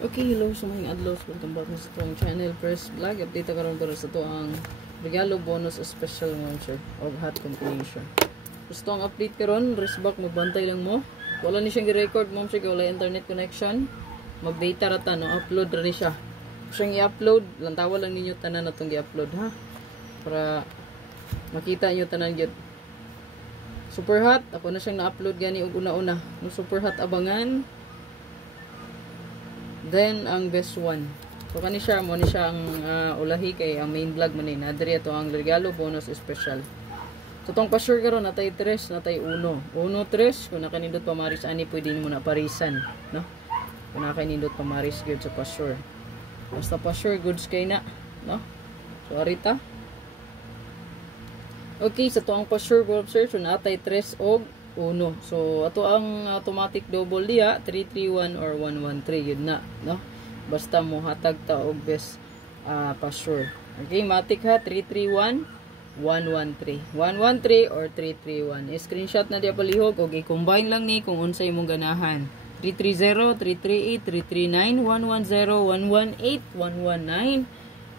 Okay, hello sa mga adlaw. Welcome back sa itong channel. First vlog, update karon para sa ito ang regalo bonus special mo sir o hot combination. Gusto ang update karon, resback magbantay lang mo. Wala ni siyang i-record mo sir, wala internet connection. Mag-data rata no, upload ra ni siya. Siyang i-upload, lantawa lang ninyo tanan na itong i-upload ha. Para makita niyo tanan gyud. Super hot, ako na siyang na-upload gani og una-una. No super hot abangan. Then ang best one. So kani siya mo ni siya ang ulahi kay ang main vlog man ni nadiri ato ang regalo bonus special. So tong pa-sure karon natay 3, natay 1. 1 3 kung nakanindot pa maris ani pwede nimo na parisan, no? Kung nakanindot pa maris gyud sa pa-sure. Basta pa-sure goods kay na, no? So arita. Okay, sa to ang pa-sure go search so natay 3 og 1. So, ato ang automatic double diya, 331 or 113, yun na, no? Basta mo hatag ta og best pa-sure. Okay, matik ha, 331, 113. 113 or 331. I-screenshot na diya palihog, o i-combine lang ni kung unsay imong ganahan. 330, 338, 339, 110, 118, 119,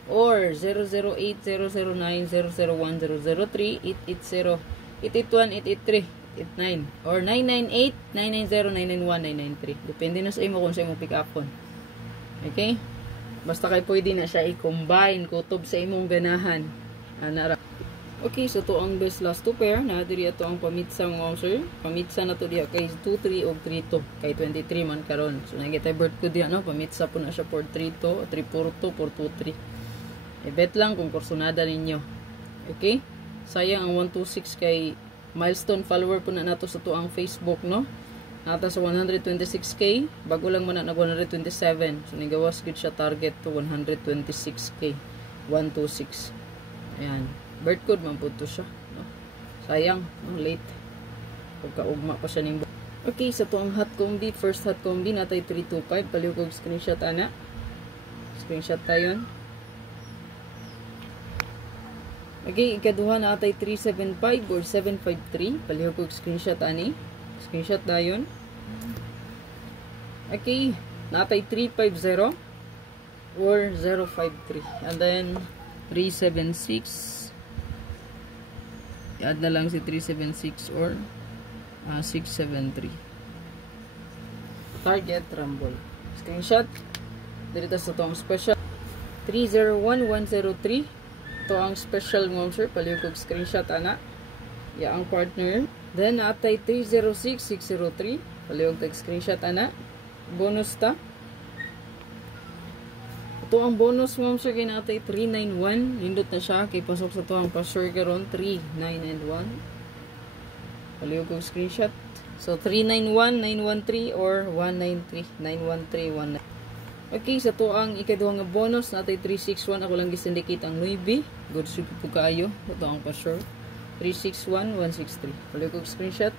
or 008, 009, 001, 003, 880, 881, 883. 89 or 998, 990, 991, 993. Depende na sa imo kung sa imo pick upon. Okay? Basta kay pwede na siya i-combine kutob sa imong ganahan. Okay, so to ang best last two pair. Na diri ato ang pamitsa mo sir. Pamitsa na to diha kay 23 og 32 kay 23 man karon. So nagitay birth ko diha no, pamitsa po na siya for 32, 342, 423. I-bet lang kung kursunada ninyo. Okay? Sayang ang 126 kay milestone follower po na nato sa to ang Facebook, no? Nata sa 126k, bago lang mo na nag 127. So nigawas gid siya target to 126k. 126. Ayan. Birth code man po to siya, no? Sayang, no? Late. Pagkaugma pa siya ning. Okay, sa to ang hot combi, first hot combi natay 325, paliw kog screenshot ana. Screenshot tayon. Okay, ikaduha na atay 375 or 753. Palihog ko screenshot ani. Screenshot dayon. Okay, natay 350 or 053. And then 376. I-add na lang si 376 or 673. Target rumble. Screenshot. Dito sa tong special 301103. Ito ang special mo sir, palihog kog screenshot ana. Ya ang partner. Then atay 306603, palihog tag screenshot ana. Bonus ta. Ito ang bonus mo sir kay natay 391, nindot na siya kay pasok sa to ang pa-sure karon 3991. Palihog kog screenshot. So 391, 913 or 193, 913, 19. Okay, sa to ang ikaduha nga bonus natay 361, ako lang gisindicate ang Louis. Good suit po kaayo. Ito ang pa-sure. 361, 163. Palihog kog screenshot.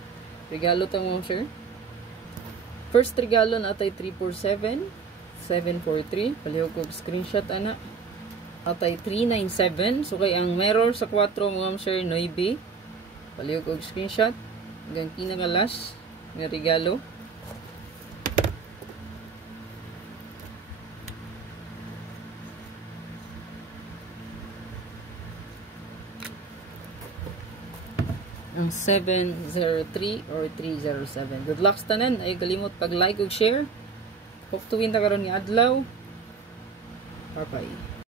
Regalo ta mo sir. First regalo natay 347, 743. Palihog kog screenshot ana. Atay 397. So kay ang mirror sa 4 mo sir 9. Palihog kog screenshot. Hanggang pinaka last nga regalo. Ang 703 or 307. Good luck sa tanan. Ay kalimot pag-like ug share. Hope to win ta karon nga adlaw. Bye bye.